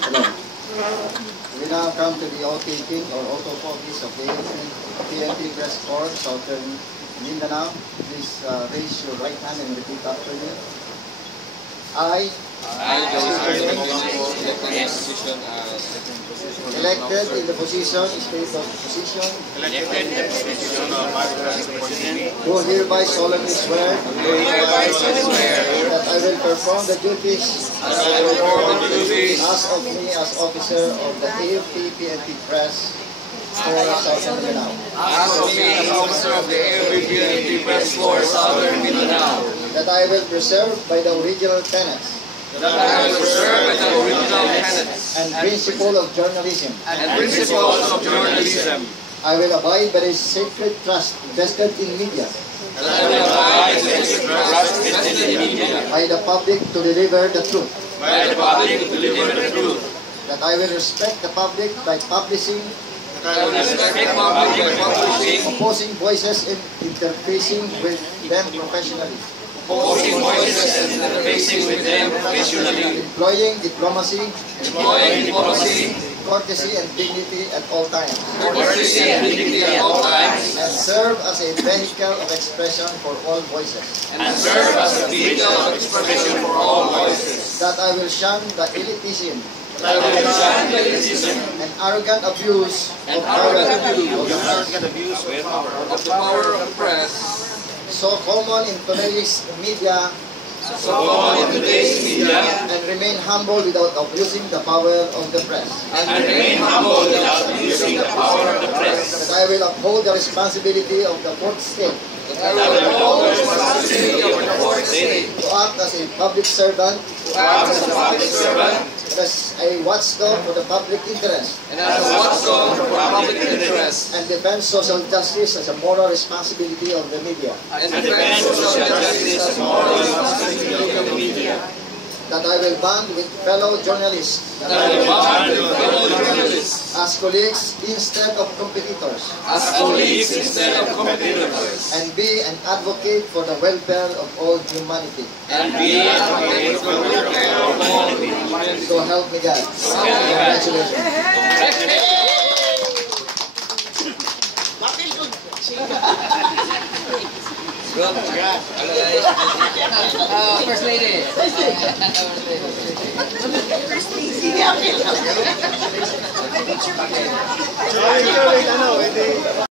Hello. We now come to the oath taking or oath of office of the PNP Press Corps, Southern Mindanao. Please raise your right hand and repeat after me. I, elected in the position, state of position, do hereby solemnly swear that I will perform the duties as of me as officer of the AFP PNP Press for Southern Mindanao. As of me as officer of the AFP PNP Press for Southern Mindanao. That I will preserve by the original tenets That I will preserve by the original tenets and principle of journalism. and principles of journalism. I will abide by the sacred trust vested in media, And I will abide by the trust vested in media, by the public to deliver the truth. by the public to deliver the truth. That I will respect the public by publishing That I will respect the public by publishing opposing voices and interfacing with them professionally, opposing voices and interfacing with them professionally, employing diplomacy, employing diplomacy, courtesy, and dignity at all times, courtesy, and dignity at all times, and serve as a vehicle of expression for all voices. and serve as a vehicle of expression for all voices. That I will shun the elitism That I will shun the elitism and arrogant abuse and of power arrogant abuse of the power of the press, so common in today's media, so common in today's media, and remain humble without abusing the power of the press. and remain humble without abusing the power of the press. That I will uphold the responsibility of the fourth state That I will uphold the responsibility of the fourth state to act as a public servant, to act as a public servant as a watchdog for the public interest, and as a watchdog for public interest, and defend social justice as a moral responsibility of the media. and defend social justice as moral responsibility of the media. That I will bond with fellow journalists That I will bond with fellow journalists as colleagues instead of competitors, as colleagues instead of competitors, and be an advocate for the welfare of all humanity. and be an advocate for the welfare of all humanity. So help me God. Congratulations. First lady. First lady.